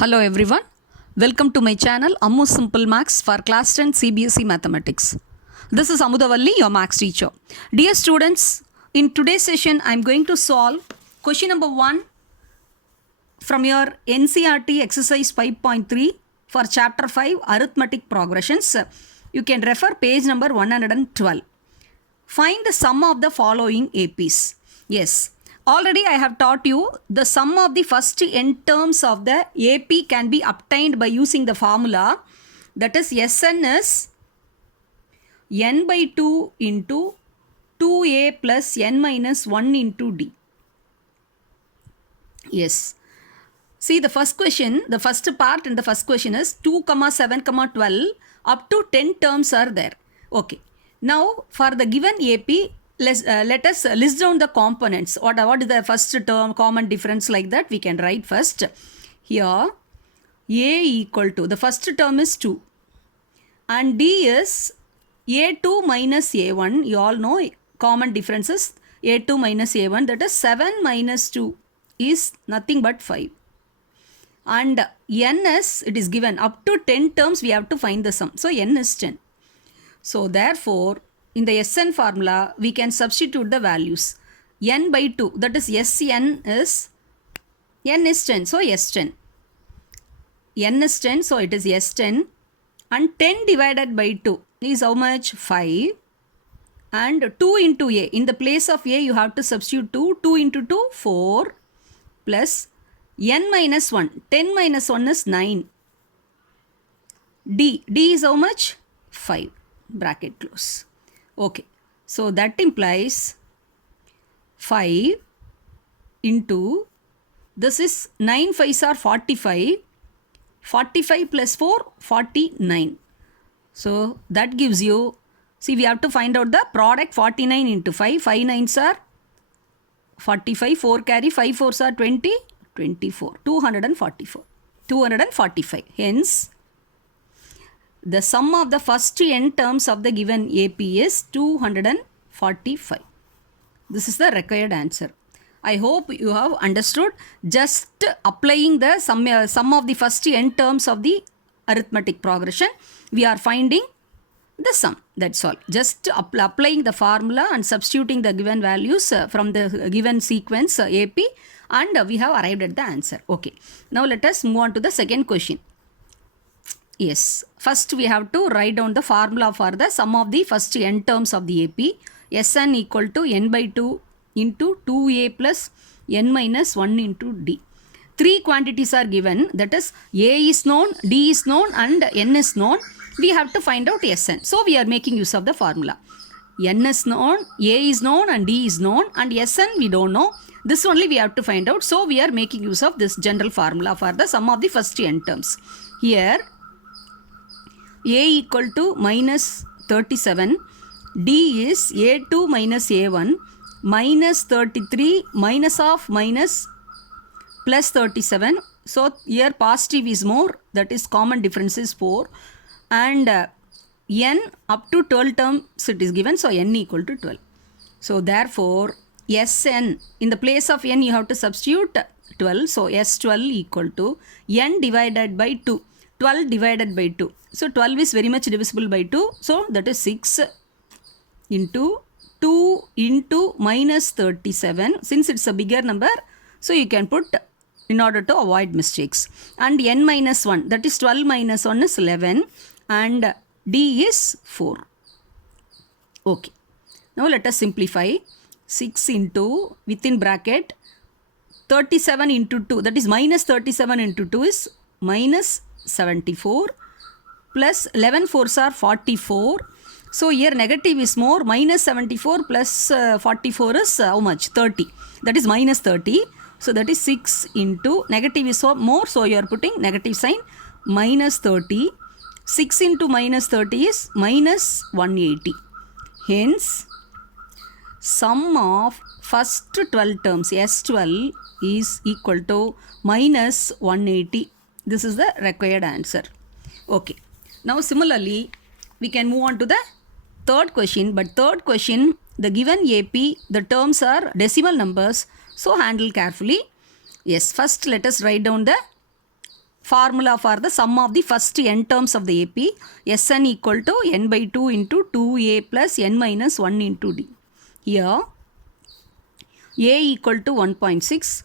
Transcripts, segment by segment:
Hello everyone, welcome to my channel Ammu Simple Maths for Class 10 CBSE Mathematics. This is Amudavalli, your Maths teacher. Dear students, in today's session I am going to solve question number 1 from your NCERT exercise 5.3 for chapter 5 arithmetic progressions. You can refer page number 112. Find the sum of the following APs. Yes. Already I have taught you the sum of the first n terms of the AP can be obtained by using the formula, that is Sn is n by 2 into 2a plus n minus 1 into d. Yes. See the first question, the first part in the first question is 2, 7, 12 up to 10 terms are there. Okay. Now for the given AP, let us list down the components. What is the first term, common difference, like that we can write first. Here A equal to, the first term is 2 and D is A2 minus A1. You all know common differences. A2 minus A1, that is 7 minus 2 is nothing but 5. And n is, it is given up to 10 terms we have to find the sum. So n is 10. So therefore in the Sn formula, we can substitute the values. N by 2, that is Sn is, n is 10, so S10. N is 10, so it is S10. And 10 divided by 2 is how much? 5. And 2 into A. In the place of A, you have to substitute 2. 2 into 2, 4. Plus n minus 1. 10 minus 1 is 9. D. D is how much? 5. Bracket close. Okay, so that implies 5 into, this is 9 5s are 45, 45 plus 4, 49. So that gives you, see we have to find out the product. 49 into 5, 5 9s are 45, 4 carry, 5 4s are 20, 24, 244, 245. Hence, the sum of the first n terms of the given AP is 245. This is the required answer. I hope you have understood. Just applying the sum of the first n terms of the arithmetic progression, we are finding the sum. That's all. Just applying the formula and substituting the given values from the given sequence AP, and we have arrived at the answer. Okay. Now let us move on to the second question. Yes, first we have to write down the formula for the sum of the first n terms of the AP. Sn equal to n by 2 into 2a plus n minus 1 into d. Three quantities are given, that is A is known, D is known and n is known. We have to find out Sn. So we are making use of the formula. N is known, A is known and D is known, and Sn we don't know. This only we have to find out. So we are making use of this general formula for the sum of the first n terms. Here A equal to minus 37, D is A2 minus A1, minus 33, minus of minus plus 37. So here positive is more, that is common difference is 4. And n up to 12 terms it is given, so n equal to 12. So therefore Sn, in the place of n you have to substitute 12. So S12 equal to n divided by 2. 12 divided by 2. So 12 is very much divisible by 2. So that is 6 into 2 into minus 37. Since it's a bigger number, so you can put in order to avoid mistakes. And n minus 1, that is 12 minus 1 is 11. And D is 4. Okay. Now let us simplify. 6 into, within bracket, 37 into 2, that is minus 37 into 2 is minus 74, plus 11 4s are 44. So here negative is more, minus 74 plus 44 is how much? 30. That is minus 30. So that is 6 into, negative is more, so you are putting negative sign, minus 30. 6 into minus 30 is minus 180. Hence, sum of first 12 terms, S12 is equal to minus 180. This is the required answer. Okay. Now similarly, we can move on to the third question. But third question, the given AP, the terms are decimal numbers. So handle carefully. Yes, first let us write down the formula for the sum of the first n terms of the AP. Sn equal to n by 2 into 2a plus n minus 1 into d. Here a equal to 1.6,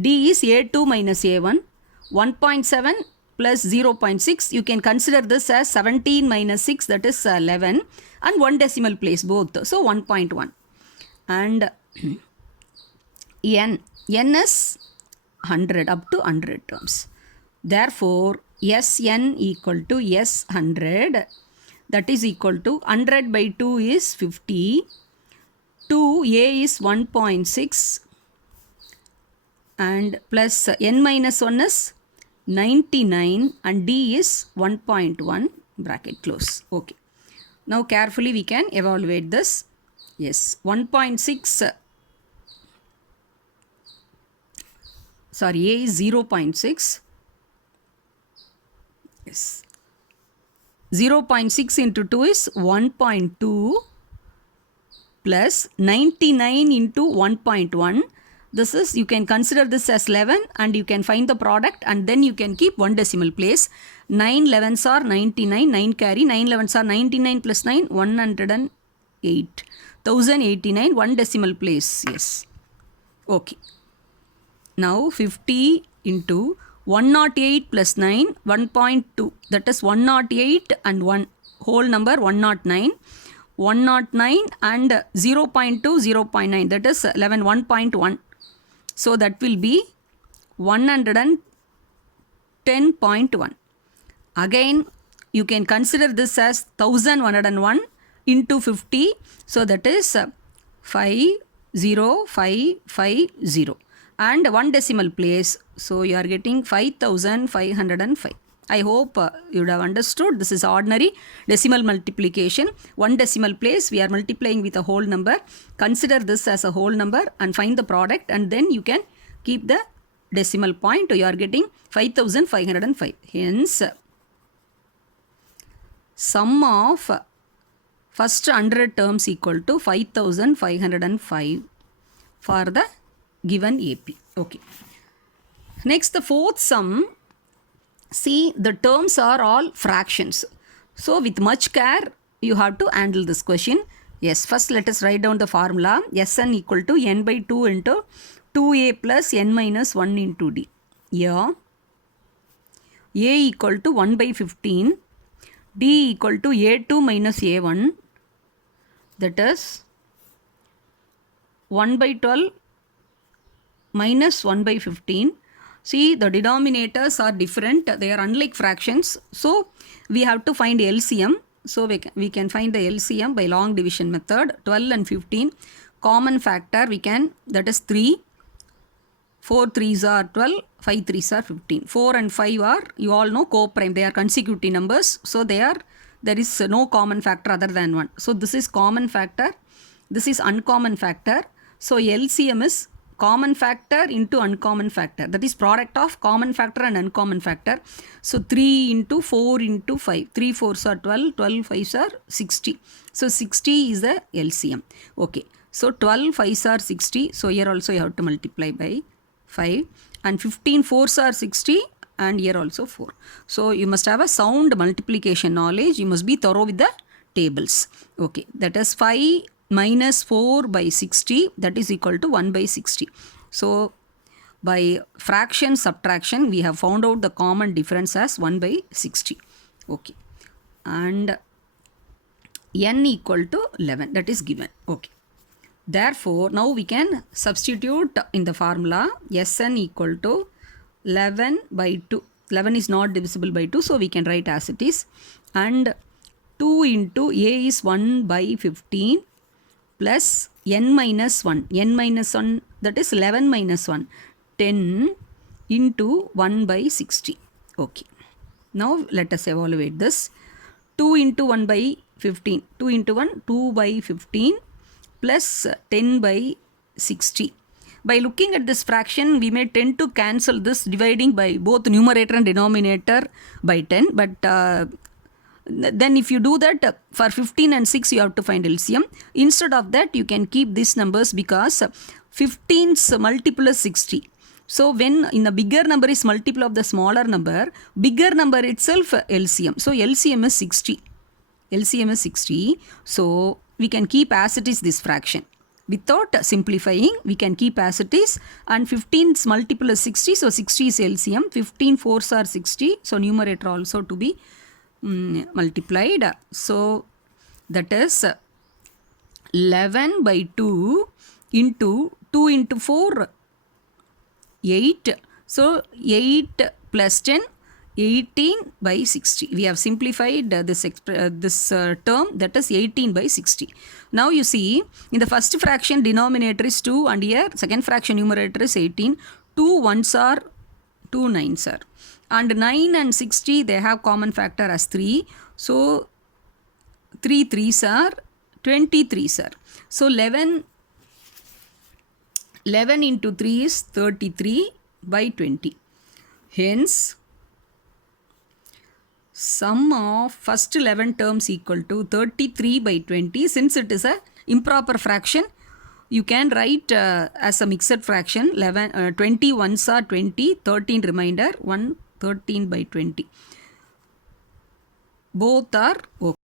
d is a2 minus a1, 1.7 plus 0.6, you can consider this as 17 minus 6, that is 11, and 1 decimal place both, so 1.1. And n is 100 up to 100 terms. Therefore, Sn equal to S100, that is equal to 100 by 2 is 50, 2a is 1.6, and plus n minus 1 is 99, and d is 1.1, bracket close. Okay. Now carefully we can evaluate this. Yes, 1.6, sorry, a is 0.6. Yes. 0.6 into 2 is 1.2 plus 99 into 1.1. This is, you can consider this as 11 and you can find the product and then you can keep 1 decimal place. 9 11s are 99, 9 carry, 9 11s are 99 plus 9, 108. 1089, 1 decimal place, yes. Okay. Now 50 into 108 plus 9, 1.2, that is 108 and 1 whole number 109, 109 and 0.2, 0.9, that is 11, 1.1. So that will be 110.1. Again, you can consider this as 1101 into 50. So that is 50550 and 1 decimal place. So you are getting 5505. I hope you would have understood. This is ordinary decimal multiplication. 1 decimal place, we are multiplying with a whole number. Consider this as a whole number and find the product, and then you can keep the decimal point. You are getting 5505. Hence, sum of first 100 terms equal to 5505 for the given AP. Okay. Next, the fourth sum. See, the terms are all fractions. So, with much care, you have to handle this question. Yes, first let us write down the formula. Sn equal to n by 2 into 2a plus n minus 1 into d. Here, a equal to 1 by 15, d equal to a2 minus a1, that is 1 by 12 minus 1 by 15. See, the denominators are different. They are unlike fractions. So, we have to find LCM. So, we can find the LCM by long division method. 12 and 15. Common factor we can, that is 3. 4 3s are 12. 5 3s are 15. 4 and 5 are, you all know, co-prime. They are consecutive numbers. So, there is no common factor other than 1. So, this is common factor. This is uncommon factor. So, LCM is common factor into uncommon factor, that is product of common factor and uncommon factor. So 3 into 4 into 5, 3 4s are 12, 12 5s are 60. So 60 is the LCM. Okay, so 12 5s are 60. So here also you have to multiply by 5, and 15 4s are 60, and here also 4. So you must have a sound multiplication knowledge. You must be thorough with the tables. Okay, that is 5 minus 4 by 60, that is equal to 1 by 60. So, by fraction subtraction, we have found out the common difference as 1 by 60. Okay. And n equal to 11, that is given. Okay. Therefore, now we can substitute in the formula Sn equal to 11 by 2. 11 is not divisible by 2, so we can write as it is. And 2 into a is 1 by 15. Plus n minus 1, that is 11 minus 1, 10 into 1 by 60. Okay. Now let us evaluate this. 2 into 1 by 15, 2 into 1, 2 by 15 plus 10 by 60. By looking at this fraction, we may tend to cancel this dividing by both numerator and denominator by 10, but then if you do that, for 15 and 6 you have to find LCM. Instead of that, you can keep these numbers because 15's multiple is 60. So when in the bigger number is multiple of the smaller number, bigger number itself LCM. So LCM is 60. LCM is 60. So we can keep as it is this fraction. Without simplifying, we can keep as it is, and 15's multiple is 60, so 60 is LCM. 15 fours are 60, so numerator also to be multiplied. So that is 11 by 2 into 2 into 4, 8. So 8 plus 10, 18 by 60. We have simplified this term, that is 18 by 60. Now you see, in the first fraction denominator is 2 and here second fraction numerator is 18. 2 ones are 2 nines are. And 9 and 60 they have common factor as 3. So 3 threes are 23 are. So 11 into 3 is 33 by 20. Hence, sum of first 11 terms equal to 33 by 20. Since it is a improper fraction, you can write as a mixed fraction. 20 ones are 20, 13 remainder, 1 13 by 20. Both are okay.